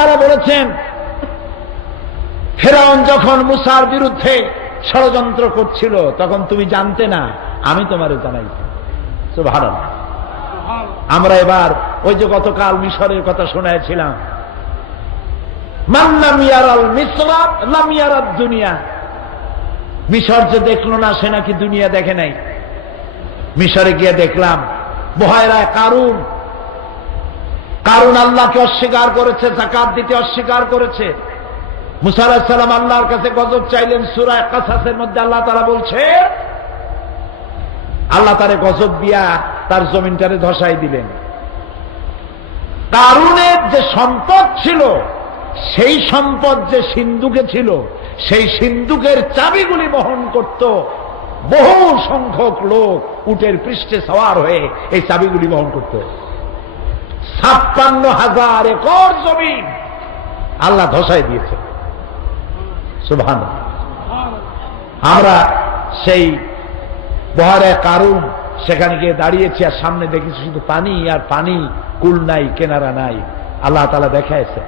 তাআলা বলেছেন, ফিরআউন যখন মুসার বিরুদ্ধে ষড়যন্ত্র করছিল তখন তুমি জানতে না, আমি তোমারে জানাইছি। সুবহানাল্লাহ। আমরা এবার ওই যে গতকাল মিশরের কথা শোনাইছিলাম, মান লাম ইয়ারাল মিসরা লাম ইয়ারাদ দুনিয়া। মিশর যে দেখলো না সে নাকি দুনিয়া দেখে নাই। মিশরে গিয়ে দেখলাম বহায়রায় কারুন আল্লাহকে অস্বীকার করেছে, যাকাত দিতে অস্বীকার করেছে। মুসা আলাইহিস সালাম আল্লাহর কাছে গজব চাইলেন। সূরা কাসাসের মধ্যে আল্লাহ তাআলা বলছে, আল্লাহ তারে গজব দিয়া তার জমিনটারে ধসাই দিলেন। কারুনের যে সম্পদ ছিল, সেই সম্পদ যে সিন্ধুকে ছিল, সেই সিন্ধুকের চাবিগুলি বহন করত বহু সংখ্যক লোক উটের পৃষ্ঠে সওয়ার হয়ে এই চাবিগুলি বহন করত। 56,000 একর জমিন আল্লাহ ধসাই দিয়েছে। সুবহানাল্লাহ। আমরা সেই বহারে কারুন সেখানে গিয়ে দাঁড়িয়েছি, আর সামনে দেখেছি শুধু পানি আর পানি, কুল নাই, কেনারা নাই। আল্লাহ তাআলা দেখাইছে।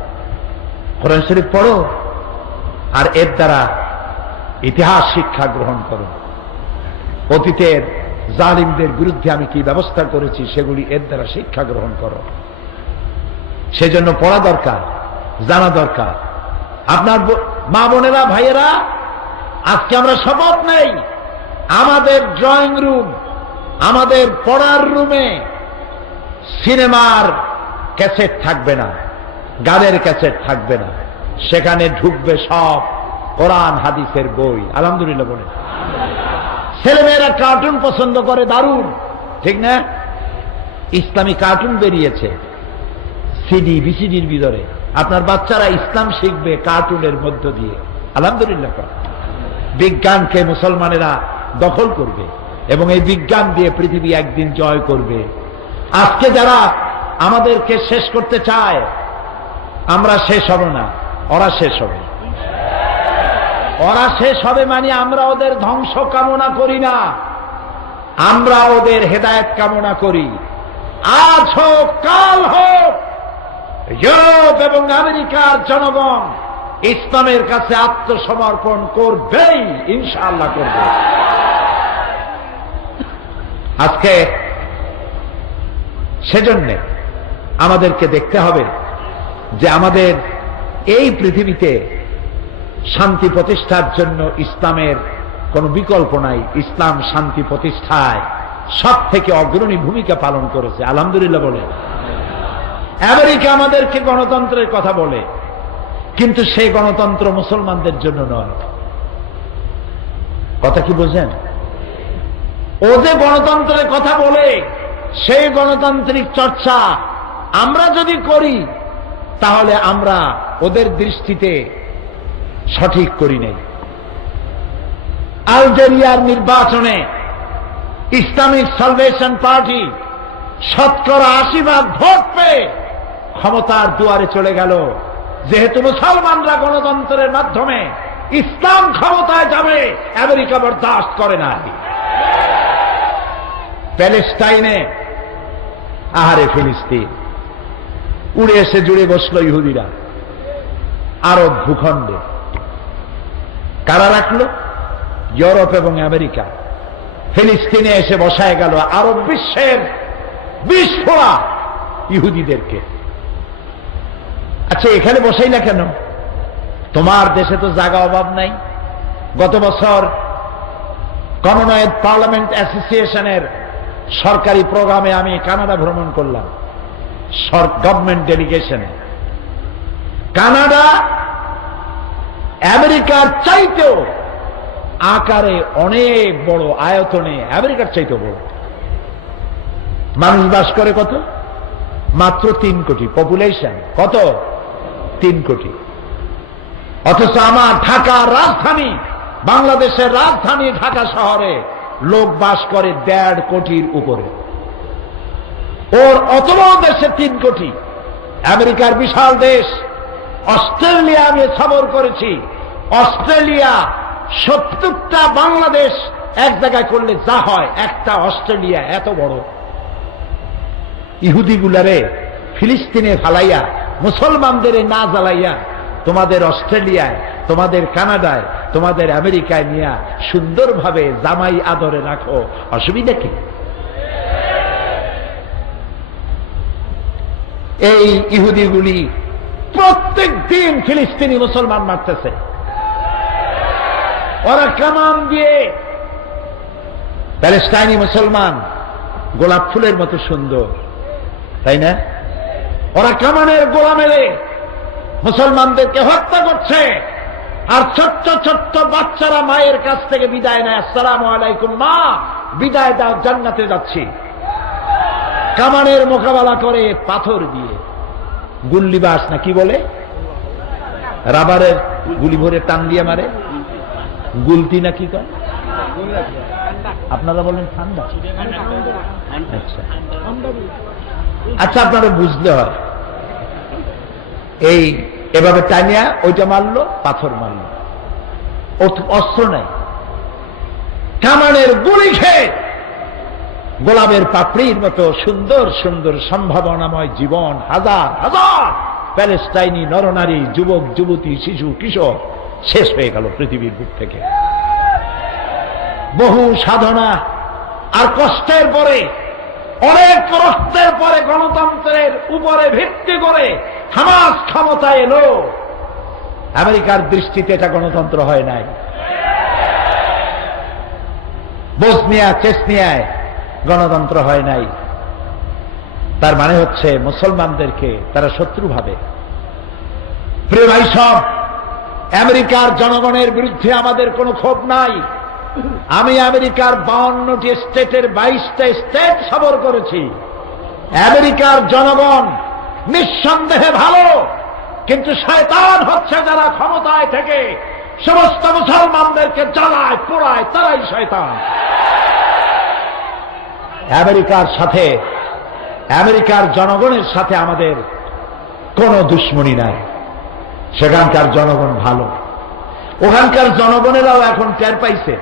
কোরআন শরীফ পড়ো আর এর দ্বারা ইতিহাস শিক্ষা গ্রহণ করো। অতীতের জালিমদের বিরুদ্ধে আমি কি ব্যবস্থা করেছি সেগুলি এর দ্বারা শিক্ষা গ্রহণ করো। সেজন্য পড়া দরকার, জানা দরকার। আপনার মা বোনেরা, ভাইয়েরা, আজকে আমরা শপথ নেই, আমাদের ড্রয়িং রুম, আমাদের পড়ার রুমে সিনেমার ক্যাসেট থাকবে না, গানের ক্যাসেট থাকবে না। সেখানে ঢুকবে সব কোরআন হাদিসের বই। আলহামদুলিল্লাহ বলে। ছেলেমেয়েরা কার্টুন পছন্দ করে, দারুণ, ঠিক না? ইসলামী কার্টুন বেরিয়েছে সিডি বিসিডির ভিতরে। আপনার বাচ্চারা ইসলাম শিখবে কার্টুনের মধ্য দিয়ে। আলহামদুলিল্লাহ। বিজ্ঞানকে মুসলমানেরা দখল করবে এবং এই বিজ্ঞান দিয়ে পৃথিবী একদিন জয় করবে। আজকে যারা আমাদেরকে শেষ করতে চায়, আমরা শেষ হব না, ওরা শেষ হবে। ওরা শেষ হবে মানে আমরা ওদের ধ্বংস কামনা করি না, আমরা ওদের হেদায়েত কামনা করি। আজ হোক কাল হোক, ইউরোপ এবং আমেরিকার জনগণ ইসলামের কাছে আত্মসমর্পণ করবেই, ইনশাআল্লাহ করবে। আজকে সেজন্য আমাদেরকে দেখতে হবে যে আমাদের এই পৃথিবীতে শান্তি প্রতিষ্ঠার জন্য ইসলামের কোনো বিকল্প নাই। ইসলাম শান্তি প্রতিষ্ঠায় সব থেকে অগ্রণী ভূমিকা পালন করেছে। আলহামদুলিল্লাহ বলে। আমেরিকা আমাদেরকে গণতন্ত্রের কথা বলে, কিন্তু সেই গণতন্ত্র মুসলমানদের জন্য নয়। কথা কি বোঝেন? ও যে গণতন্ত্রের কথা বলে, সেই গণতান্ত্রিক চর্চা আমরা যদি করি তাহলে আমরা ওদের দৃষ্টিতে সঠিক করি নাই। আলজেরিয়ার নির্বাচনে ইসলামিক সালভেশন পার্টি 80% ভোট পেয়ে ক্ষমতার দুয়ারে চলে গেল। যেহেতু মুসলমানরা গণতন্ত্রের মাধ্যমে ইসলাম ক্ষমতায় যাবে, আমেরিকা বরদাস্ত করে না। প্যালেস্টাইনে, আহারে ফিলিস্তিন, উড়ে এসে জুড়ে বসল ইহুদিরা আরব ভূখণ্ডে। কারা রাখলো? ইউরোপ এবং আমেরিকা। ফিলিস্তিনে এসে বসায় গেল আরব বিশ্বের বিস্ফোরা ইহুদিদেরকে। আচ্ছা, এখানে বসাই না কেন? তোমার দেশে তো জায়গা অভাব নাই। গত বছর কমনওয়েলথ পার্লামেন্ট অ্যাসোসিয়েশনের সরকারি প্রোগ্রামে আমি কানাডা ভ্রমণ করলাম, গভর্নমেন্ট ডেলিগেশনে। কানাডা আমেরিকার চাইতেও আকারে অনেক বড়, আয়তনে আমেরিকার চাইতেও বড়। মানুষ বাস করে কত? মাত্র 3 কোটি পপুলেশন। কত? 3 কোটি। অথচ আমার ঢাকার রাজধানী, বাংলাদেশের রাজধানী ঢাকা শহরে লোক বাস করে 1.5 কোটির উপরে। ওর অত বড় দেশে 3 কোটি। আমেরিকার বিশাল দেশ। অস্ট্রেলিয়া আমি সফর করেছি। অস্ট্রেলিয়া 70টা বাংলাদেশ এক জায়গায় করলে যা হয়, একটা অস্ট্রেলিয়া এত বড়। ইহুদিগুলারে ফিলিস্তিনে ফালাইয়া মুসলমানদের না জ্বালাইয়া তোমাদের অস্ট্রেলিয়ায়, তোমাদের কানাডায়, তোমাদের আমেরিকায় নিয়ে সুন্দরভাবে জামাই আদরে রাখো, অসুবিধা কি? এই ইহুদিগুলি প্রত্যেক দিন ফিলিস্তিনি মুসলমান মারতেছে। ওরা কামান দিয়ে, প্যালেস্টাইনি মুসলমান গোলাপ ফুলের মতো সুন্দর, তাই না? ওরা কামানের গোলা মেরে মুসলমানদেরকে হত্যা করছে, আর ছোট্ট ছোট্ট বাচ্চারা মায়ের কাছ থেকে বিদায় নেয়, আসসালামু আলাইকুম মা, বিদায় দাও, জান্নাতে যাচ্ছি। কামানের মোকাবেলা করে পাথর দিয়ে, গুল্লিবাস না কি বলে, রাবারের গুলি ভরে টান দিয়ে মারে, গুলতি না কি কয়, আপনারা বলেন ঠান্ডা। আচ্ছা, আপনারা বুঝলে হয়, এই এভাবে টানিয়া ওইটা মারলো, পাথর মারলো, অস্ত্র নেই, কামানের গুলি খেয়ে গোলাপের পাপড়ির মতো সুন্দর সুন্দর সম্ভাবনাময় জীবন হাজার হাজার প্যালেস্টাইনি নরনারী, যুবক যুবতী, শিশু কিশোর শেষ হয়ে গেল পৃথিবীর বুক থেকে। বহু সাধনা আর কষ্টের পরে, অনেক রক্তের পরে গণতন্ত্রের উপরে ভিত্তি করে হামাস ক্ষমতায় এলো। আমেরিকার দৃষ্টিতে এটা গণতন্ত্র হয় নাই। বসনিয়া চেচনিয়ায় গণতন্ত্র হয় নাই। তার মানে হচ্ছে মুসলমানদেরকে তারা শত্রু ভাবে। প্রিয় ভাই সব, আমেরিকার জনগণের বিরুদ্ধে আমাদের কোনো ক্ষোভ নাই। আমি আমেরিকার 52টি স্টেটের 22টা স্টেট সফর করেছি। আমেরিকার জনগণ নিঃসন্দেহে ভালো, কিন্তু শয়তান হচ্ছে যারা ক্ষমতায় থেকে সমস্ত মুসলমানদেরকে জ্বালায় পোড়ায়, তারাই শয়তান। আমেরিকার সাথে, আমেরিকার জনগণের সাথে আমাদের কোনো দুশ্মনী নাই। সেখানকার জনগণ ভালো। ওখানকার জনগণেরাও এখন টের পাইছে,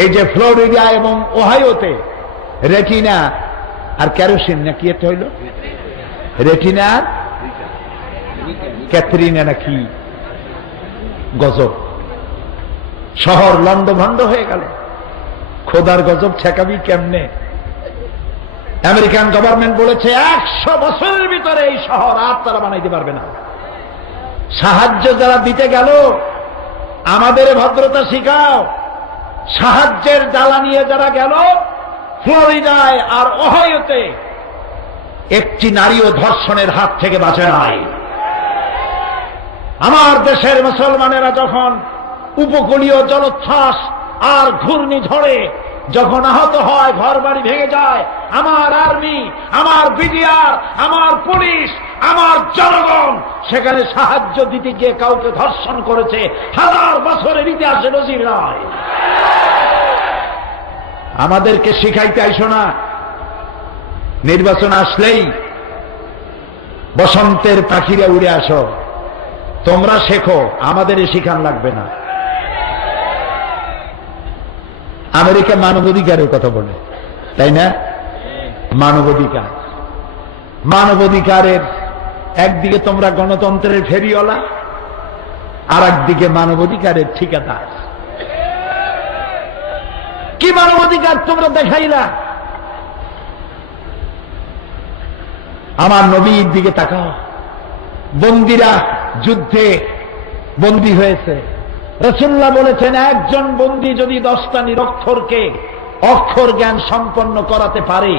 এই যে ফ্লোরিডা এবং ওহাইওতে রেটিনা আর ক্যারোসিন না কি এটা হইল, রেটিনা আর ক্যাথরিনা না কি গজব, শহর লন্ডভন্ড হয়ে গেল। খোদার গজব ঠেকাবি কেমনে? আমেরিকান গভর্নমেন্ট বলেছে 100 বছরের ভিতরে এই শহর আর তারা বানাইতে পারবে না। সাহায্য যারা দিতে গেল, আমাদের ভদ্রতা শিখাও। সাহায্যের জ্বালা নিয়ে যারা গেল ফ্লোরিডায় আর ওহাইওতে, একটি নারীও ধর্ষণের হাত থেকে বাঁচে নাই। আমার দেশের মুসলমানেরা যখন উপকূলীয় জলোচ্ছ্বাস আর ঘূর্ণিঝড়ে যখন আহত হয়, ঘর বাড়ি ভেঙে যায়, আমার আর্মি, আমার বিডিআর, আমার পুলিশ, আমার জনগণ সেখানে সাহায্য দিতে গিয়ে কাউকে ধর্ষণ করেছে, 1000 বছরের ইতিহাসে নজির নয়। আমাদেরকে শিখাইতে আইসো না। নির্বাচন আসলেই বসন্তের পাখিরা উড়ে আসো, তোমরা শেখো, আমাদের শিখান লাগবে না। আমেরিকা মানবাধিকারের কথা বলে, তাই না? মানবাধিকার, মানবাধিকারের একদিকে তোমরা গণতন্ত্রের ফেরিওয়ালা, আর একদিকে মানবাধিকারের ঠিকাদার। কি মানবাধিকার তোমরা দেখাইলা? আমার নবীর দিকে তাকাও। বন্দীরা যুদ্ধে বন্দী হয়েছে, রাসূলুল্লাহ বলেছেন একজন বন্দী যদি 10টা নিরক্ষরকে অক্ষর জ্ঞান সম্পন্ন করাতে পারে,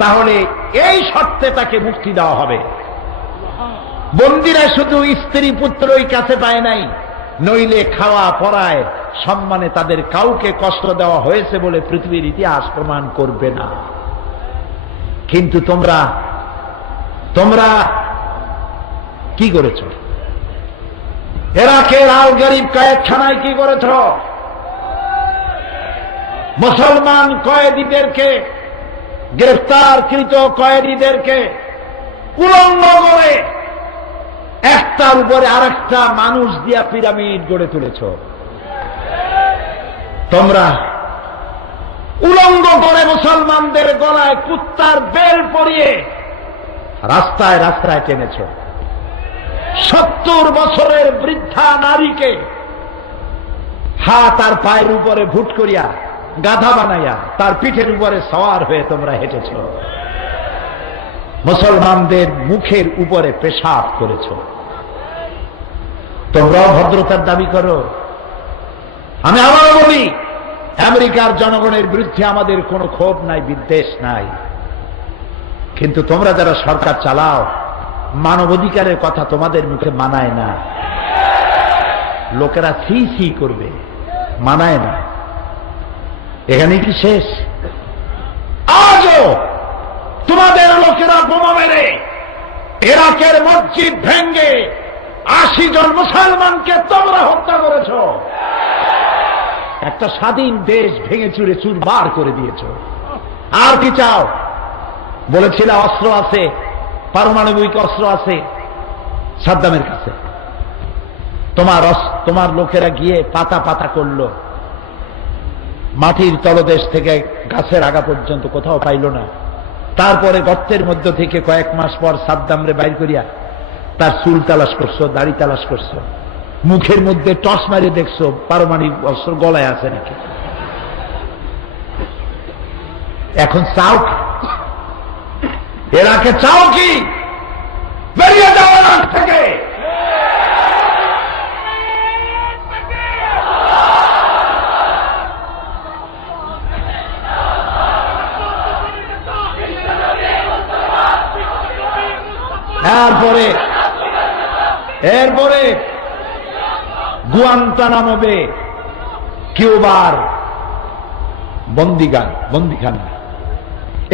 তাহলে এই শর্তে তাকে মুক্তি দেওয়া হবে। বন্দীরা শুধু স্ত্রী পুত্রই কাছে পায় নাই, নইলে খাওয়া পরায় সম্মানে তাদের কাউকে কষ্ট দেওয়া হয়েছে বলে পৃথিবীর ইতিহাস প্রমাণ করবে না। কিন্তু তোমরা কি করেছ? ইরাকের আল গরিব কয়েদখানায় কি করেছ? মুসলমান কয়েদিদেরকে, গ্রেফতারকৃত কয়েদিদেরকে উলঙ্গ করে একটার উপরে আরেকটা মানুষ দিয়া পিরামিড গড়ে তুলেছ। তোমরা উলঙ্গ করে মুসলমানদের গলায় কুত্তার বেল পরিয়ে রাস্তায় রাস্তায় টেনেছ। 70 বছরের বৃদ্ধা নারীকে হাত আর পায়ের উপরে ভুট করিয়া গাধা বানাইয়া তার পিঠের উপরে সওয়ার হয়ে তোমরা হেঁটেছ। মুসলমানদের মুখের উপরে পেশাব করেছ। তোমরাও ভদ্রতার দাবি করো। আমি আবারও বলি, আমেরিকার জনগণের বিরুদ্ধে আমাদের কোনো ক্ষোভ নাই, বিদ্বেষ নাই, কিন্তু তোমরা যারা সরকার চালাও, মানবাধিকারের কথা তোমাদের মুখে মানায় না। লোকেরা সি সি করবে, মানায় না। এখানে কি শেষ? আজও তোমাদের লোকেরা বোমা মেরে ইরাকের মসজিদ ভেঙ্গে 80 জন মুসলমানকে তোমরা হত্যা করেছ। একটা স্বাধীন দেশ ভেঙে চুরে চুরমার করে দিয়েছ। আর কি চাও? বলেছিল অস্ত্র আছে, পারমাণবিক অস্ত্র আছে সাদ্দামের কাছে। তোমার লোকেরা গিয়ে পাতা পাতা করলো, মাটির তলদেশ থেকে গাছের আগা পর্যন্ত কোথাও পাইল না। তারপরে গর্তের মধ্য থেকে কয়েক মাস পর সাদ্দামরে বাইর করিয়া তার চুল তালাশ করছো, দাড়ি তালাশ করছো, মুখের মধ্যে টস মারিয়ে দেখছো পারমাণবিক অস্ত্র গলায় আছে নাকি। এখন চাও কি? এরাকে চাও কি? বেরিয়ে যাও এরাক থেকে। এরপরে গুয়ান্তানামো বে, কিউবার বন্দিখানা,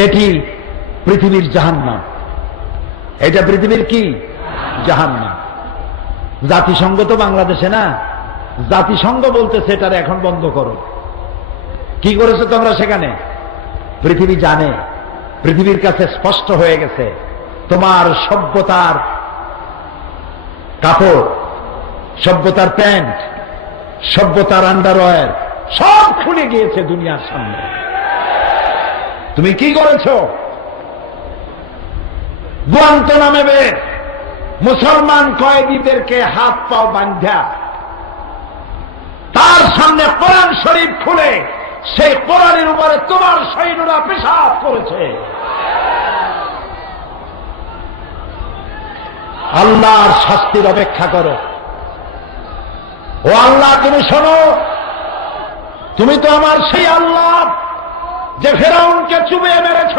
এটি পৃথিবীর জাহান্নাম। এটা পৃথিবীর কি? জাহান্নাম। জাতিসংঘ তো বাংলাদেশে না, জাতিসংঘ বলতেছে এটার এখন বন্ধ করো। কি করেছো তোমরা সেখানে? পৃথিবী জানে, পৃথিবীর কাছে স্পষ্ট হয়ে গেছে, তোমার সভ্যতার কাপড়, সভ্যতার প্যান্ট, সভ্যতার আন্ডারওয়্যার সব খুলে গিয়েছে দুনিয়ার সামনে। তুমি কি করেছ? গুয়ান্তানামো বে মুসলমান কয়েদিদেরকে হাত পাও বাঁধা তার সামনে কোরআন শরীফ খুলে সেই কোরআনের উপরে তোমার সৈন্যরা পেশাব করেছে। আল্লাহর শাস্তির অপেক্ষা করো। ও আল্লাহ, তুমি শোনো, তুমি তো আমার সেই আল্লাহ যে ফেরাউনকে চুবিয়ে মেরেছ,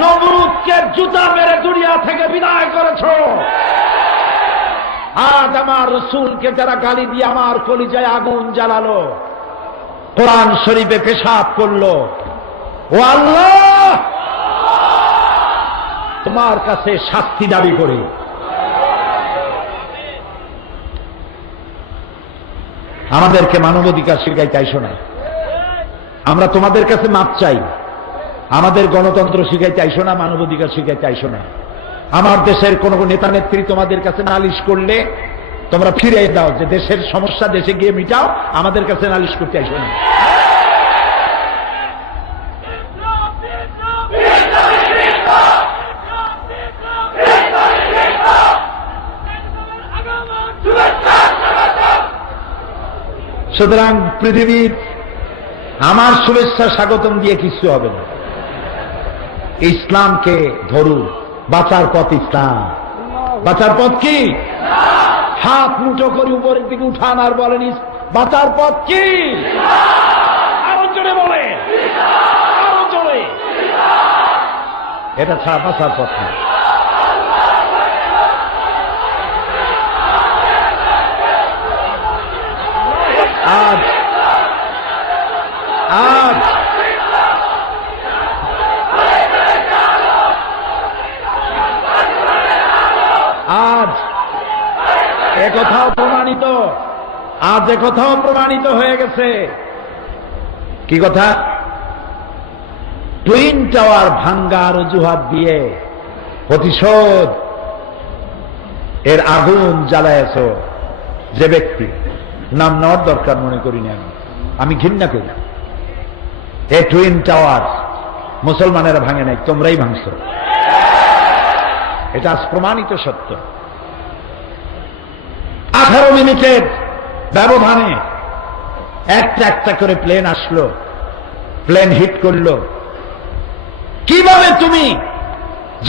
নমরুদকে জুতা মেরে দুনিয়া থেকে বিদায় করেছ, আজ আমার রসূলকে যারা গালি দিয়ে আমার কলিজায় আগুন জ্বালালো, কোরআন শরীফে পেশাব করলো। ও আল্লাহ, তোমার কাছে শাস্তি দাবি করি। আমাদেরকে মানবাধিকার শিখাই চাইছো না, আমরা তোমাদের কাছে মাপ চাই। আমাদের গণতন্ত্র শিখাই চাইছো না, মানবাধিকার শিখাই চাইছো না। আমার দেশের কোন নেতা নেত্রী তোমাদের কাছে নালিশ করলে তোমরা ফিরে দাও, যে দেশের সমস্যা দেশে গিয়ে মিটাও, আমাদের কাছে নালিশ করতে চাইছো না। সুতরাং পৃথিবীর আমার শুভেচ্ছা স্বাগতম দিয়ে কিছু হবে না। ইসলামকে ধরুন, বাঁচার পথ ইসলাম। বাঁচার পথ কি? হাত মুঠো করে উপরের দিকে উঠান আর বলেন, বাঁচার পথ কি? আরো জোরে বলে, আরো জোরে। এটা ছাড়া বাঁচার পথ না। আজ আজ আজ একথাও প্রমাণিত, আজ একথাও প্রমাণিত হয়ে গেছে। কি কথা? টুইন টাওয়ার ভাঙ্গার অজুহাত দিয়ে প্রতিশোধ এর আগুন জ্বালায়েছ যে ব্যক্তি, নাম নেওয়ার দরকার মনে করি না, আমি ঘৃণা করি। এই টুইন টাওয়ার মুসলমানেরা ভাঙে নাই, তোমরাই ভাঙছ। এটা আজ প্রমাণিত সত্য। 18 মিনিটের ব্যবধানে একটা একটা করে প্লেন আসলো, প্লেন হিট করলো। কিভাবে তুমি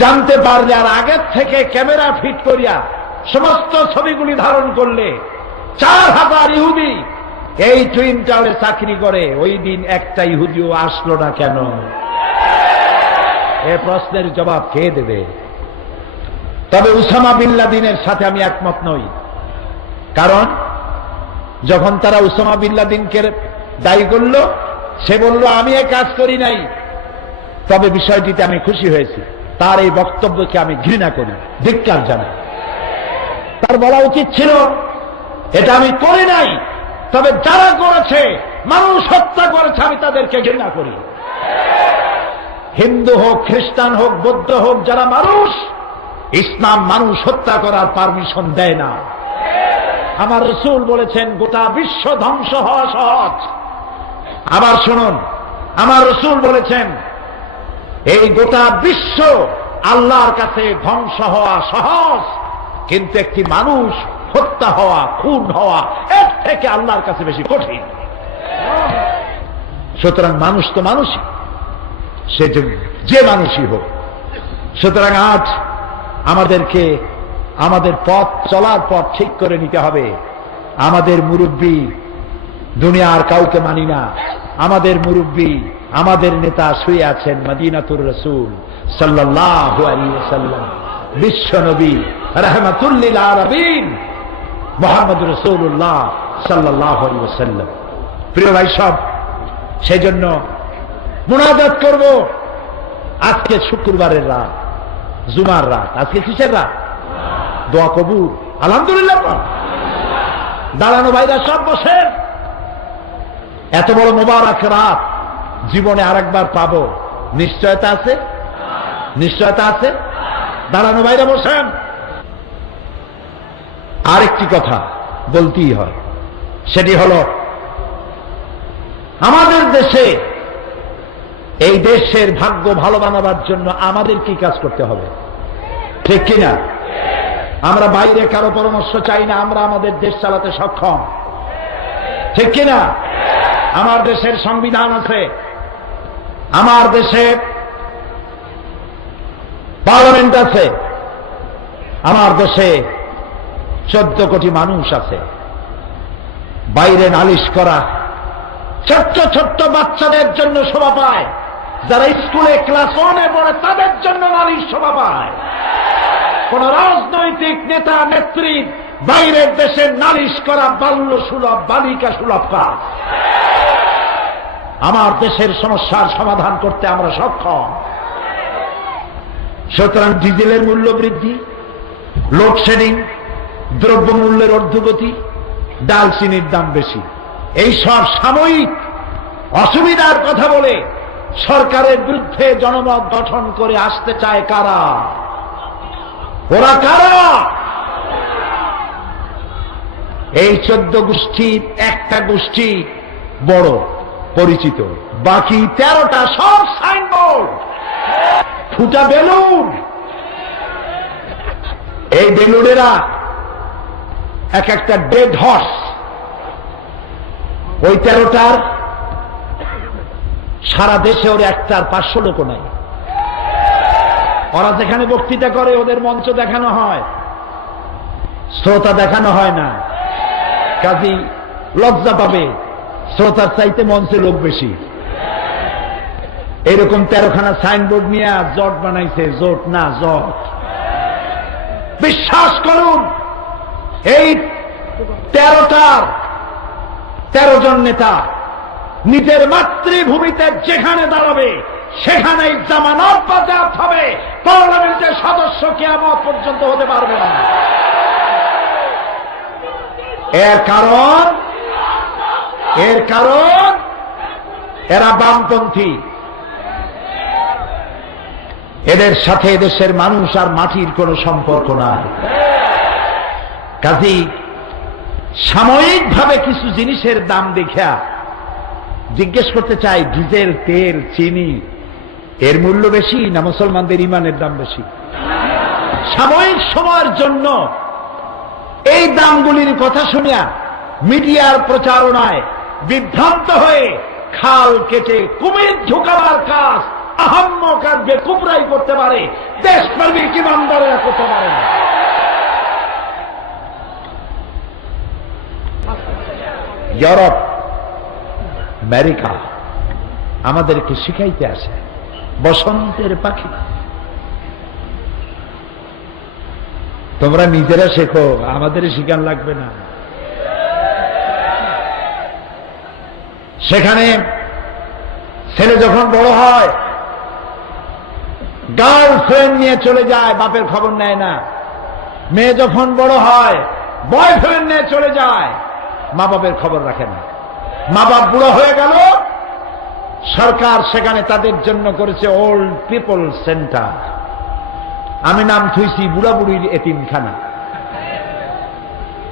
জানতে পারলে আর আগের থেকে ক্যামেরা ফিট করিয়া সমস্ত ছবিগুলি ধারণ করলে? 4000 ইহুদি এই টুইন টাওয়ারে চাকরি করে, ওই দিন একটা ইহুদিও আসলো না কেন? এ প্রশ্নের জবাব কে দেবে? তবে উসামা বিন লাদেনের সাথে আমি একমত নই। কারণ যখন তারা উসামা বিন লাদেনকে দায়ী করল, সে বলল আমি এ কাজ করি নাই। তবে বিষয়টিতে আমি খুশি হয়েছি, তার এই বক্তব্যকে আমি ঘৃণা করি, ধিক্কার জানাই। তার বলা উচিত ছিল এটা আমি করি নাই, তবে যারা করেছে, মানুষ হত্যা করেছে, আমি তাদেরকে ঘৃণা করি। হিন্দু হোক, খ্রিস্টান হোক, বৌদ্ধ হোক, যারা মানুষ, ইসলাম মানুষ হত্যা করার পারমিশন দেয় না। আমার রাসূল বলেছেন গোটা বিশ্ব ধ্বংস হওয়া সহজ। আবার শুনুন, আমার রাসূল বলেছেন এই গোটা বিশ্ব আল্লাহর কাছে ধ্বংস হওয়া সহজ, কিন্তু একটি মানুষ হত্যা হওয়া, খুন হওয়া, এর থেকে আল্লাহর কাছে বেশি কঠিন। সুতরাং মানুষ তো মানুষই, সে যে মানুষই হোক। সুতরাং আজ আমাদেরকে আমাদের পথ চলার পথ ঠিক করে নিতে হবে। আমাদের মুরব্বী, দুনিয়ার কাউকে মানি না, আমাদের মুরব্বী, আমাদের নেতা শুয়ে আছেন মদিনাতুর রাসূল সাল্লাল্লাহু আলাইহি ওয়াসাল্লাম, বিশ্ব নবী রাহমাতুল লিল আলামিন মুহাম্মদুর রাসূলুল্লাহ সাল্লাল্লাহু আলাইহি ওয়াসাল্লাম। প্রিয় ভাই সব, সেজন্য মুনাজাত করব। আজকে শুক্রবারের রাত, জুমার রাত। আজকে কিসের রাত? দোয়া কবুল, আলহামদুলিল্লাহ। দাঁড়ানো ভাইরা সব বসেন। এত বড় মোবারক রাত জীবনে আরেকবার পাবো, নিশ্চয়তা আছে? নিশ্চয়তা আছে? দাঁড়ানো ভাইরা বসেন। আরেকটি কথা বলতেই হয়, সেটি হল আমাদের দেশে, এই দেশের ভাগ্য ভালো বানাবার জন্য আমাদের কি কাজ করতে হবে, ঠিক কিনা? আমরা বাইরে কারো পরামর্শ চাই না, আমরা আমাদের দেশ চালাতে সক্ষম, ঠিক কিনা? আমার দেশের সংবিধান আছে, আমার দেশে পার্লামেন্ট আছে, আমার দেশে 14 কোটি মানুষ আছে। বাইরে নালিশ করা ছোট্ট ছোট্ট বাচ্চাদের জন্য শোভা পায়, যারা স্কুলে ক্লাস 1-এ পড়ে তাদের জন্য নালিশ শোভা পায়। কোন রাজনৈতিক নেতা নেত্রী বাইরের দেশে নালিশ করা বাল্য সুলভ, বালিকা সুলভ কাজ। আমার দেশের সমস্যার সমাধান করতে আমরা সক্ষম। সুতরাং ডিজেলের মূল্য বৃদ্ধি, লোডশেডিং, দ্রব্যমূল্যের ঊর্ধ্বগতি, ডাল চিনির দাম বেশি, এই সব সাময়িক অসুবিধার কথা বলে সরকারের বিরুদ্ধে জনমত গঠন করে আসতে চায় কারা? ওরা কারা? এই 14 গোষ্ঠীর একটা গোষ্ঠী বড় পরিচিত, বাকি 13টা সব সাইনবোর্ড, ফুটা বেলুন। এই বেলুনেরা এক একটা ডেড হর্স। ওই 13টার সারা দেশে ওর একটার 500 লোক নাই। ওরা যেখানে বক্তৃতা করে ওদের মঞ্চ দেখানো হয়, শ্রোতা দেখানো হয় না। কাজী লজ্জা পাবে, শ্রোতার চাইতে মঞ্চে লোক বেশি। এরকম 13খানা সাইনবোর্ড নিয়ে জট বানাইছে, জোট না জট। বিশ্বাস করুন, এই 13টার 13 জন নেতা নিজের মাতৃভূমিতে যেখানে দাঁড়াবে সেখানেই জামানত বাজেয়াপ্ত হবে। পার্লামেন্টের সদস্য কিয়ামত পর্যন্ত হতে পারবে না। এর কারণ এরা বামপন্থী। এদের সাথে এদেশের মানুষ আর মাটির কোনো সম্পর্ক নাই। কাজী সাময়িকভাবে কিছু জিনিসের দাম দেখা জিজ্ঞেস করতে চাই, ডিজেল, তেল, চিনি এর মূল্য বেশি না মুসলমানদের ইমানের দাম বেশি? সাময়িক সময়ের জন্য এই দামগুলির কথা শুনিয়া মিডিয়ার প্রচারণায় বিভ্রান্ত হয়ে খাল কেটে কুমির ঢুকাবার কাজ আহাম্মক আর বেকুবরাই করতে পারে, দেশপ্রেমিক ইমানদারেরা করতে পারে না। ইউরোপ, আমেরিকা আমাদেরকে শিখাইতে আসে বসন্তের পাখি। তোমরা নিজেরা শেখো, আমাদের শিখান লাগবে না। সেখানে ছেলে যখন বড় হয় গার্লফ্রেন্ড নিয়ে চলে যায়, বাপের খবর নেয় না। মেয়ে যখন বড় হয় বয়ফ্রেন্ড নিয়ে চলে যায়, মা বাপের খবর রাখে না। মা বাপ বুড়ো হয়ে গেল, সরকার সেখানে তাদের জন্য করেছে ওল্ড পিপল সেন্টার। আমি নাম থুইছি বুড়া বুড়ির এতিমখানা।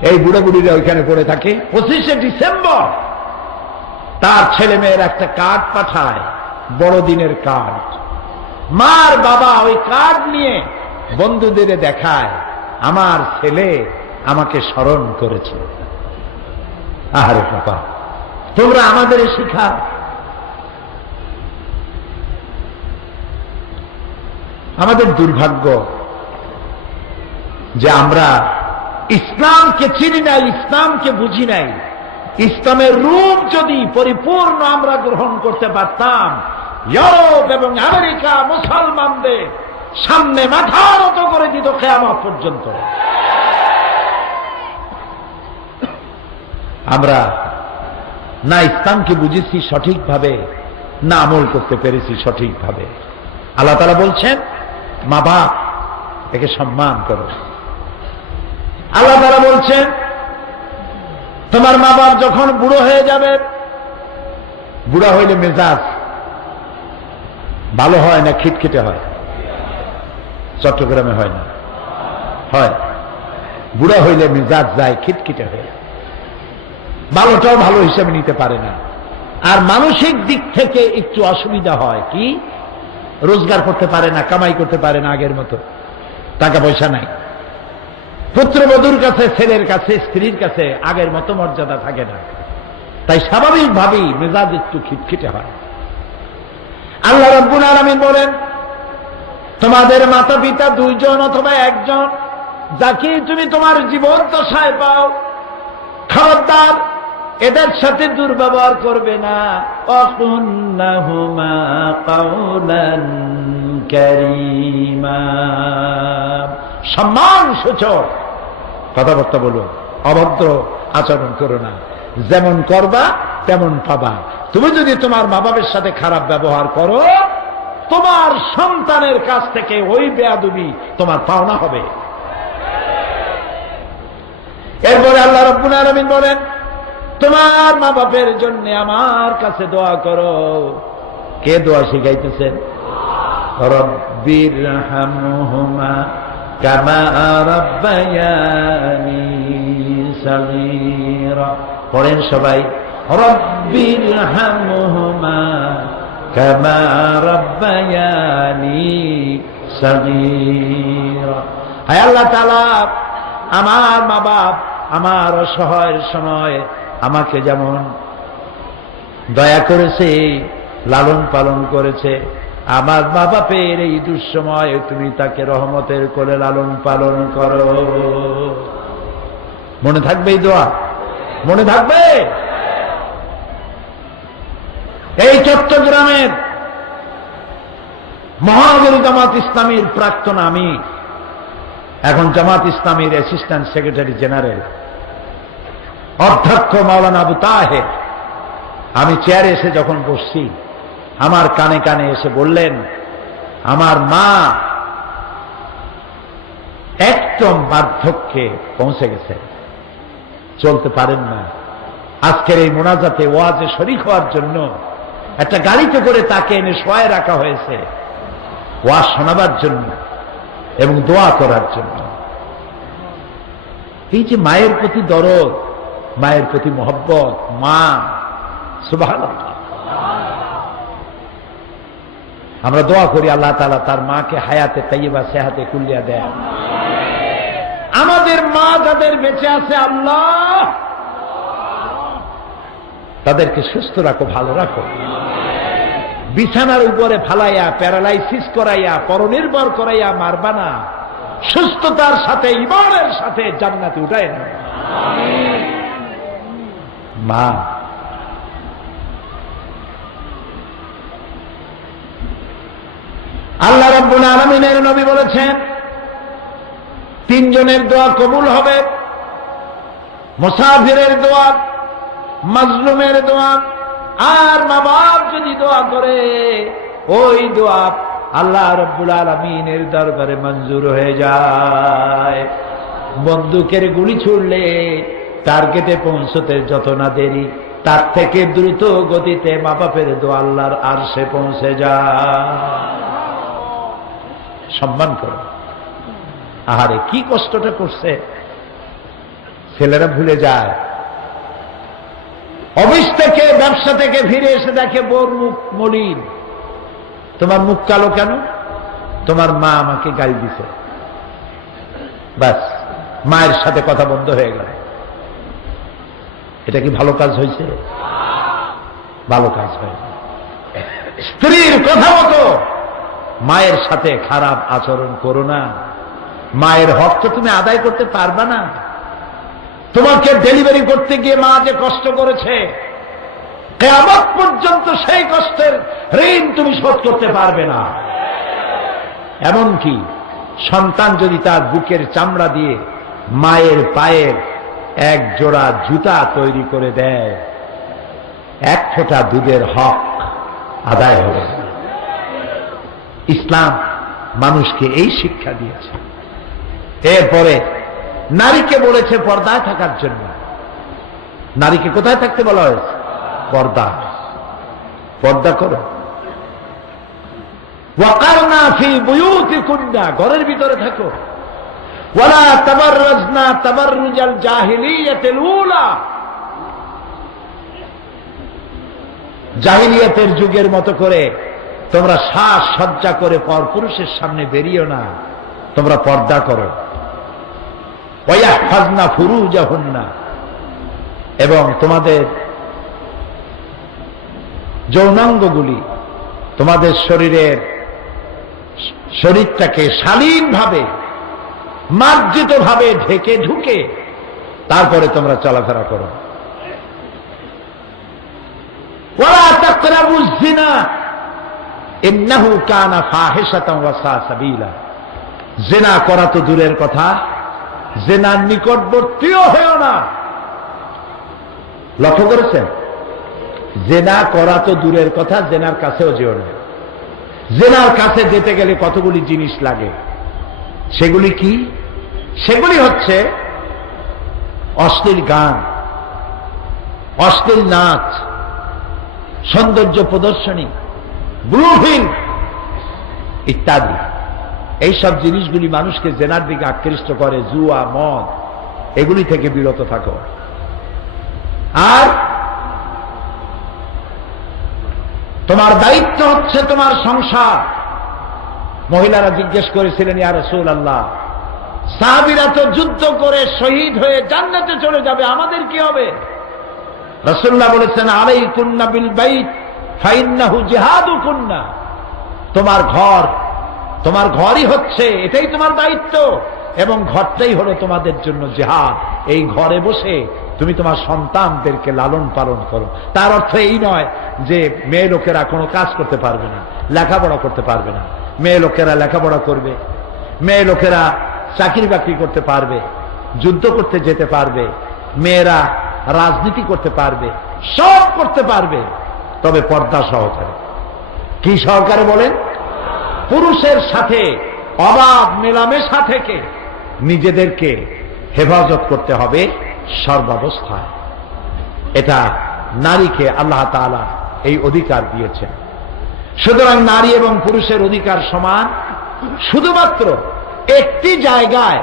এই বুড়া বুড়িরা ওইখানে পড়ে থাকে। 25শে ডিসেম্বর তার ছেলে মেয়ের একটা কার্ড পাঠায়, বড়দিনের কার্ড। মার বাবা ওই কার্ড নিয়ে বন্ধুদের দেখায়, আমার ছেলে আমাকে স্মরণ করেছে। আরে বাবা, তোমরা আমাদের শিখা। আমাদের দুর্ভাগ্য যে আমরা ইসলামকে চিনি নাই, ইসলামকে বুঝি নাই। ইসলামের রূপ যদি পরিপূর্ণ আমরা গ্রহণ করতে পারতাম, ইউরোপ এবং আমেরিকা মুসলমানদের সামনে মাথা নত করে দিত কিয়ামত পর্যন্ত। আমরা না ইসলামকে বুঝেছি সঠিকভাবে, না আমল করতে পেরেছি সঠিকভাবে। আল্লাহ তাআলা বলছেন, মা বাপ একে সম্মান করো। আল্লাহ তাআলা বলছেন, তোমার মা বাপ যখন বুড়ো হয়ে যাবে, বুড়া হইলে মেজাজ ভালো হয় না খিটখিটে হয়? চট্টগ্রামে হয় না? হয়। বুড়া হইলে মেজাজ যায়, খিটখিটে হয়, ভালোটাও ভালো হিসেবে নিতে পারে না। আর মানসিক দিক থেকে একটু অসুবিধা হয়, কি রোজগার করতে পারে না, কামাই করতে পারে না আগের মতো, টাকা পয়সা নাই। পুত্রবধূর কাছে, ছেলের কাছে, স্ত্রীর কাছে আগের মতো মর্যাদা থাকে না। তাই স্বাভাবিকভাবেই মেজাজ একটু খিটখিটে হয়। আল্লাহ রাব্বুল আলামিন বলেন, তোমাদের মাতা পিতা দুইজন অথবা একজন, যাকে তুমি তোমার জীবন দশায় পাও, খবরদার এদের সাথে দুর্ব্যবহার করবে না। অকুল্লাহুমা কাওলান কারীমা, সম্মান সূচক কথাবার্তা বলো, অভদ্র আচরণ করো না। যেমন করবা তেমন পাবা। তুমি যদি তোমার মা বাবার সাথে খারাপ ব্যবহার করো, তোমার সন্তানের কাছ থেকে ওই বেয়াদবি তোমার পাওনা হবে। এরপরে আল্লাহ রাব্বুল আলামিন বলেন, তোমার মা বাপের জন্য আমার কাছে দোয়া করো। কে দোয়া শিখাইতেছেন? রব্বিরহামহুমা কামা রাব্বায়ানি সাগীরা। পড়েন সবাই, রব্বিরহামহুমা কামা রাব্বায়ানি সাগীরা। হায় আল্লাহ তাআলা, আমার মা বাপ আমার অসহায়ের সময় আমাকে যেমন দয়া করেছে, লালন পালন করেছে, আমার মা বাপের এই দুঃসময় তুমি তাকে রহমতের কোলে লালন পালন করো। মনে থাকবে এই দোয়া? মনে থাকবে? এই চট্টগ্রামের মহানগর জামাত ইসলামীর প্রাক্তন আমির, এখন জামাত ইসলামীর অ্যাসিস্ট্যান্ট সেক্রেটারি জেনারেল অধ্যক্ষ মাওলানা আবু তাহের, আমি চেয়ারে এসে যখন বসছি, আমার কানে কানে এসে বললেন, আমার মা একদম বার্ধক্যে পৌঁছে গেছে, চলতে পারেন না। আজকের এই মোনাজাতে ওয়াজে শরীক হওয়ার জন্য একটা গাড়িতে করে তাকে এনে শোয়ায় রাখা হয়েছে, ওয়াজ শোনাবার জন্য এবং দোয়া করার জন্য। এই যে মায়ের প্রতি দরদ, মায়ের প্রতি মহব্বত, মা, সুবহানাল্লাহ। আমরা দোয়া করি আল্লাহ তাআলা তার মাকে হায়াতে তাইয়্যিবা সেহাতে কুল্লিয়া দেয়। আমাদের মা যাদের বেঁচে আছে আল্লাহ তাদেরকে সুস্থ রাখো, ভালো রাখো। বিছানার উপরে ফালাইয়া প্যারালাইসিস করাইয়া পরনির্ভর করাইয়া মারবা না, সুস্থতার সাথে ঈমানের সাথে জান্নাতে উঠায় না। মা আল্লাহ রাব্বুল আলামিনের নবী বলেছেন তিনজনের দোয়া কবুল হবে, মুসাফিরের দোয়া, মাজলুমের দোয়া, আর মা বাপ যদি দোয়া করে ওই দোয়া আল্লাহ রাব্বুল আলামিনের দরবারে মঞ্জুর হয়ে যায়। বন্দুকের গুলি ছুড়লে টার্গেটে পৌঁছতে যত না দেরি, তার থেকে দ্রুত গতিতে মা বাপের দোয়া আল্লাহর আরশে পৌঁছে যায়। সম্মান করো। আহারে কি কষ্টটা করছে ছেলেরা ভুলে যায়। অফিস থেকে ব্যবসা থেকে ফিরে এসে দেখে বোর মুখ মলিন। তোমার মুখ কালো কেন? তোমার মা আমাকে গালি দিছে। ব্যাস, মায়ের সাথে কথা বন্ধ হয়ে গেল। এটা কি ভালো কাজ হয়েছে? ভালো কাজ হয়নি। স্ত্রীর কথা মতো মায়ের সাথে খারাপ আচরণ করো না। মায়ের হক তো তুমি আদায় করতে পারবা না। তোমাকে ডেলিভারি করতে গিয়ে মা যে কষ্ট করেছে, কিয়ামত পর্যন্ত সেই কষ্টের ঋণ তুমি শোধ করতে পারবে না। এমনকি সন্তান যদি তার বুকের চামড়া দিয়ে মায়ের পায়ের এক জোড়া জুতা তৈরি করে দেয়, এক ফোঁটা দুধের হক আদায় হবে না। ইসলাম মানুষকে এই শিক্ষা দিয়েছে। এরপরে নারীকে বলেছে পর্দায় থাকার জন্য। নারীকে কোথায় থাকতে বলা হয়েছে? পর্দা। পর্দা করো। ওয়াকারনা ফি বুয়ুতিকুন্না, ঘরের ভিতরে থাকো। ওয়ালা তাবাররাজনা তাবাররুজাল জাহিলিয়াতিল উলা, জাহিলিয়াতের যুগের মতো করে তোমরা সাজ সজ্জা করে পরপুরুষের সামনে বেরিয়েও না, তোমরা পর্দা করো। ওয়াহফাজনা ফুরুজাহুন্না, এবং তোমাদের যৌনাঙ্গগুলি, তোমাদের শরীরটাকে শালীনভাবে মার্জিত ভাবে ঢেকে ঢুকে তারপরে তোমরা চলাফেরা করো। ওয়ালা তাকরাবুজ জিনা ইন্নাহু কানা ফাহিশাতান ওয়া সাআ সাবিলা, জিনা করা তো দূরের কথা, জিনার নিকটবর্তীও হয়ো না। লক্ষ্য করেছেন? জিনা করা তো দূরের কথা, জিনার কাছেও যেও না। জিনার কাছে যেতে গেলে কতগুলি জিনিস লাগে। সেগুলি কি? সেগুলি হচ্ছে অশ্লীল গান, অশ্লীল নাচ, সৌন্দর্য প্রদর্শনী, ব্লুফিং ইত্যাদি। এইসব জিনিসগুলি মানুষকে জেনার দিকে আকৃষ্ট করে। জুয়া, মদ, এগুলি থেকে বিরত থাকো। আর তোমার দায়িত্ব হচ্ছে তোমার সংসার। মহিলারা জিজ্ঞেস করেছিলেন, ইয়া রাসূলুল্লাহ, সাহাবীরা তো যুদ্ধ করে শহীদ হয়ে জান্নাতে চলে যাবে, আমাদের কি হবে? রাসূলুল্লাহ বলেছেন, আলাইকুন্না বিল বাইত ফাইন্নাহু জিহাদুকুন্না, তোমার ঘরই হচ্ছে, এটাই তোমার দায়িত্ব, এবং ঘরটাই হলো তোমাদের জন্য জিহাদ। এই ঘরে বসে তুমি তোমার সন্তানদেরকে লালন পালন করো। তার অর্থ এই নয় যে মেয়ে লোকেরা কোনো কাজ করতে পারবে না, লেখাপড়া করতে পারবে না। মেয়ে লোকেরা লেখাপড়া করবে, মেয়ে লোকেরা চাকরি বাকরি করতে পারবে, যুদ্ধ করতে যেতে পারবে, মেয়েরা রাজনীতি করতে পারবে, সব করতে পারবে, তবে পর্দা সহকারে। কি সহকারে বলেন? পুরুষের সাথে অবাধ মেলামেশা থেকে নিজেদেরকে হেফাজত করতে হবে সর্বাবস্থায়। এটা নারীকে আল্লাহ তাআলা এই অধিকার দিয়েছেন। সুতরাং নারী এবং পুরুষের অধিকার সমান। শুধুমাত্র একটি জায়গায়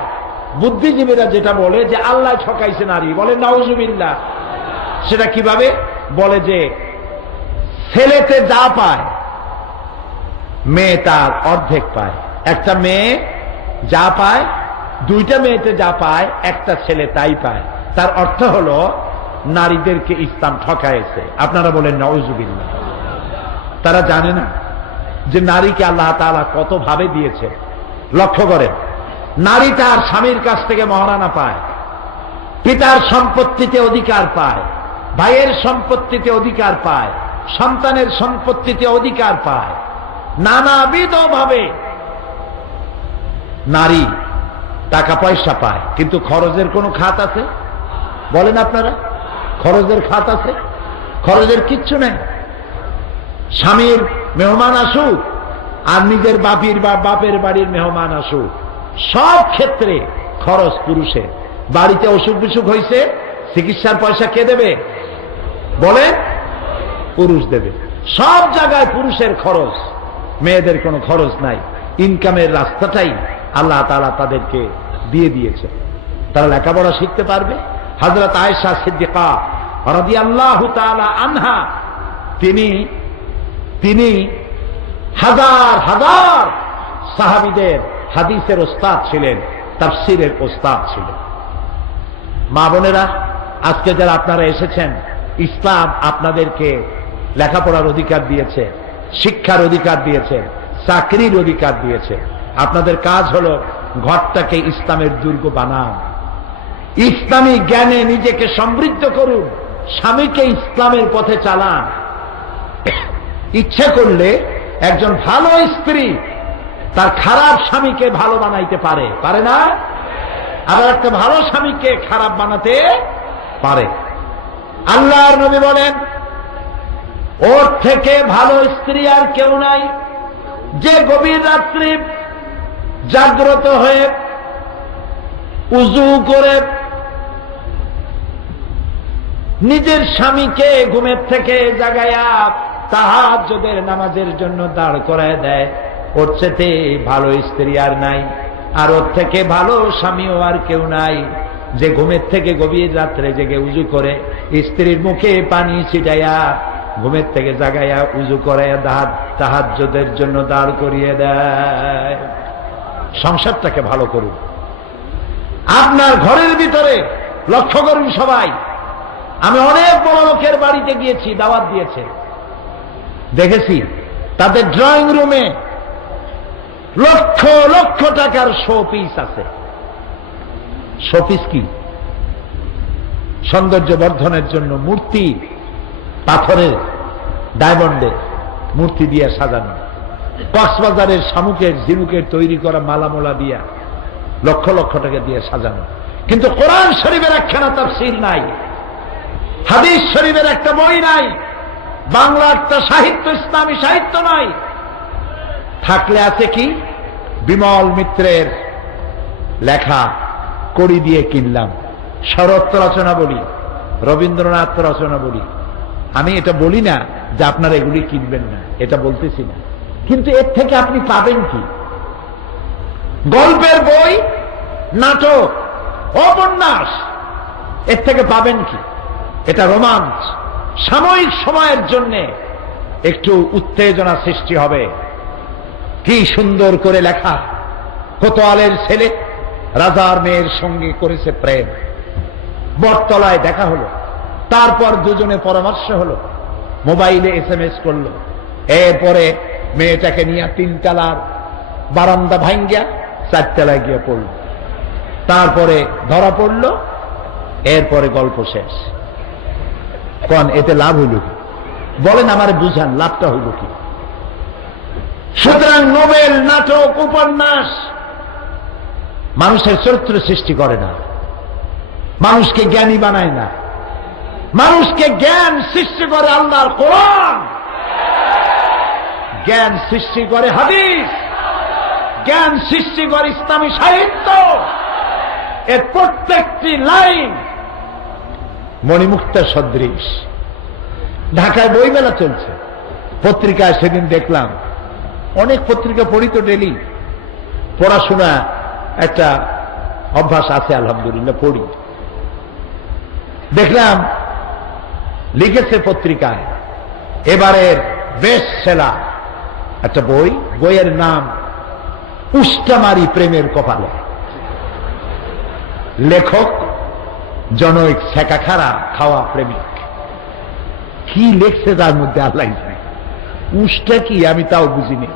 বুদ্ধিজীবীরা যেটা বলে যে আল্লাহ ঠকাইছে নারী, বলে নাউজুবিল্লাহ। সেটা কিভাবে বলে? যে ছেলেতে যা পায় মেয়ে তার অর্ধেক পায়। একটা মেয়ে যা পায় দুইটা মেয়েতে যা পায় একটা ছেলে তাই পায়, তার অর্থ হলো নারীদেরকে ইসলাম ঠকাইছে। আপনারা বলেন নাউজুবিল্লাহ। তারা জানে না যে নারীকে আল্লাহ তাআলা কত ভাবে দিয়েছে। লক্ষ্য করেন, নারী তার স্বামীর কাছ থেকে মহারানা পায়, পিতার সম্পত্তিতে অধিকার পায়, ভাইয়ের সম্পত্তিতে অধিকার পায়, সন্তানের সম্পত্তিতে অধিকার পায়, নানাবিধ ভাবে নারী টাকা পয়সা পায়। কিন্তু খরচের কোনো খাত আছে? বলেন আপনারা, খরচের খাত আছে? খরচের কিচ্ছু নেই। স্বামীর মেহমান আসুক আর নিজের বাপের বাড়ির মেহমান আসুক, সব ক্ষেত্রে খরচ পুরুষের। বাড়িতে অসুখ বিসুখ হয়েছে, চিকিৎসার পয়সা কে দেবে? বলেন, পুরুষ দেবে। সব জায়গায় পুরুষের খরচ, মেয়েদের কোনো খরচ নাই। ইনকামের রাস্তাটাই আল্লাহ তাআলা তাদেরকে দিয়ে দিয়েছে, তারা লেখাপড়া শিখতে পারবে। হযরত আয়েশা সিদ্দিকা রাদিয়াল্লাহু তাআলা আনহা, তিনি হাজার হাজার সাহাবীদের হাদিসের ওস্তাদ ছিলেন, তাফসীরের ওস্তাদ ছিলেন। মা বোনেরা, আজকে যারা আপনারা এসেছেন, ইসলাম আপনাদেরকে লেখাপড়ার অধিকার দিয়েছে, শিক্ষার অধিকার দিয়েছে, চাকরির অধিকার দিয়েছে। আপনাদের কাজ হলো ঘরটাকে ইসলামের দুর্গ বানান, ইসলামী জ্ঞানে নিজেকে সমৃদ্ধ করুন, স্বামীকে ইসলামের পথে চালান। ইচ্ছে করলে একজন ভালো স্ত্রী তার খারাপ স্বামীকে ভালো বানাইতে পারে, পারে না? আবার একটা ভালো স্বামীকে খারাপ বানাতে পারে। আল্লাহর নবী বলেন, ওর থেকে ভালো স্ত্রী আর কেউ নাই, যে গভীর রাত্রি জাগ্রত হয়ে উযু করে নিজের স্বামীকে ঘুমের থেকে জাগায়া তাহাজ্জুদের নামাজের জন্য দাঁড় করায় দেয়, ওর চেয়ে ভালো স্ত্রী আর নাই। আর ওর থেকে ভালো স্বামীও আর কেউ নাই, যে ঘুমের থেকে গভীর রাত্রে জেগে উযু করে স্ত্রীর মুখে পানি ছিটাইয়া ঘুমের থেকে জাগাইয়া উযু করাইয়া তাহাজ্জুদের জন্য দাঁড় করিয়ে দেয়। সংসারটাকে ভালো করুন। আপনার ঘরের ভিতরে লক্ষ্য করুন সবাই। আমি অনেক বড় লোকের বাড়িতে গিয়েছি, দাওয়াত দিয়েছে, দেখেছি তাদের ড্রয়িং রুমে লক্ষ লক্ষ টাকার শোপিস আছে। শোপিস কি? সৌন্দর্য বর্ধনের জন্য মূর্তি, পাথরের ডায়মন্ডের মূর্তি দিয়ে সাজানো, কক্সবাজারের শামুকের ঝিনুকের তৈরি করা মালামোলা দিয়া লক্ষ লক্ষ টাকা দিয়ে সাজানো। কিন্তু কোরআন শরীফের একখানা তাফসীর নাই, হাদিস শরীফের একটা বই নাই, বাংলা একটা সাহিত্য, ইসলামী সাহিত্য নাই। থাকলে আছে কি? বিমল মিত্রের লেখা কড়ি দিয়ে কিনলাম, শরৎ রচনা বলি, রবীন্দ্রনাথ রচনা বলি। আমি এটা বলি না যে আপনারা এগুলি কিনবেন না, এটা বলতেছি না, কিন্তু এর থেকে আপনি পাবেন কি? গল্পের বই, নাটক, উপন্যাস, এর থেকে পাবেন কি? এটা রোমাঞ্চ, সাময়িক সময়ের জন্য একটু উত্তেজনা সৃষ্টি হবে। কি সুন্দর করে লেখা, কোতোয়ালের ছেলে রাজার মেয়ের সঙ্গে করেছে প্রেম, বটতলায় দেখা হলো, তারপর দুজনে পরামর্শ হলো, মোবাইলে SMS করলো, এরপরে মেয়েটাকে নিয়ে 3 তলার বারান্দা ভাঙ্গিয়া 4 তলায় গিয়ে পড়ল, তারপরে ধরা পড়ল, এরপরে গল্প শেষ। কোন এতে লাভ হইল কি? বলেন, আমার বুঝান লাভটা হইল কি? সুতরাং নোবেল, নাটক, উপন্যাস মানুষের চরিত্র সৃষ্টি করে না, মানুষকে জ্ঞানী বানায় না। মানুষকে জ্ঞান সৃষ্টি করে আল্লাহর কোরআন, জ্ঞান সৃষ্টি করে হাদিস, জ্ঞান সৃষ্টি করে ইসলামী সাহিত্য। এর প্রত্যেকটি লাইন মণিমুক্তার সদৃশ। ঢাকায় বইমেলা চলছে, পত্রিকায় সেদিন দেখলাম, অনেক পত্রিকা পড়ি তো ডেলি, পড়াশোনা একটা অভ্যাস আছে, আলহামদুলিল্লাহ পড়ি। দেখলাম লিখেছে পত্রিকায় এবারের বেস্ট সেলার একটা বই, বইয়ের নাম উষ্টামারি প্রেমের কপালে। লেখক জনৈক সেকা খারা খাওয়া প্রেমিক। কি লেখছে তার মধ্যে আল্লাহ জানে। উষ্টা কি আমি তাও বুঝিনি।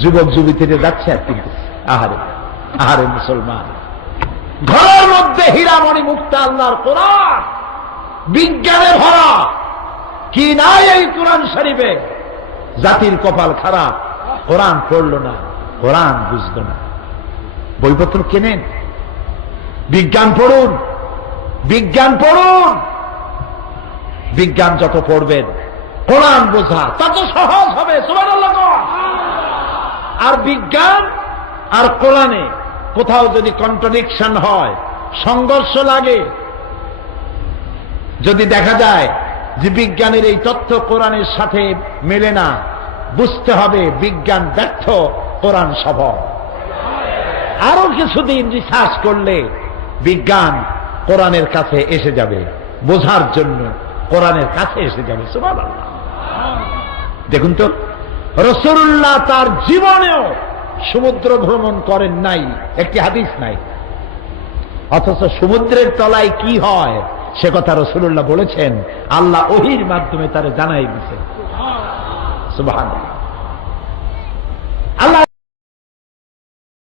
যুবক যুবতীতে যাচ্ছে আর কিন্তু আহারে আহারে মুসলমান, ঘরের মধ্যে হীরামণি মুক্তা আল্লাহর কোরআন বিজ্ঞানে ভরা, কি নাই এই কোরআন শরীফে। জাতির কপাল খারাপ, কোরআন পড়ল না, কোরআন বুঝল না। বইপত্র কেনেন, বিজ্ঞান পড়ুন, বিজ্ঞান পড়ুন। বিজ্ঞান যত পড়বেন কোরআন বোঝা তত সহজ হবে। সুবহানাল্লাহ। আর বিজ্ঞান আর কোরআনে কোথাও যদি কন্ট্রাডিকশন হয়, সংঘর্ষ লাগে, যদি দেখা যায় যে বিজ্ঞানের এই তথ্য কোরআনের সাথে মেলে না, বুঝতে হবে বিজ্ঞান ব্যর্থ, কোরআন সফল। আরো কিছুদিন রিসার্চ করলে বিজ্ঞান কোরআনের কাছে এসে যাবে, বোঝার জন্য কোরআনের কাছে এসে যাবে। সুবহানাল্লাহ। দেখুন তো, রাসূলুল্লাহ তার জীবনেও সমুদ্র ভ্রমণ করেন নাই, একটি হাদিস নাই। অথচ সমুদ্রের তলায় কি হয় সে কথা রাসূলুল্লাহ বলেছেন, আল্লাহ ওহীর মাধ্যমে তারে জানাই দিয়েছেন। সুবহানাল্লাহ।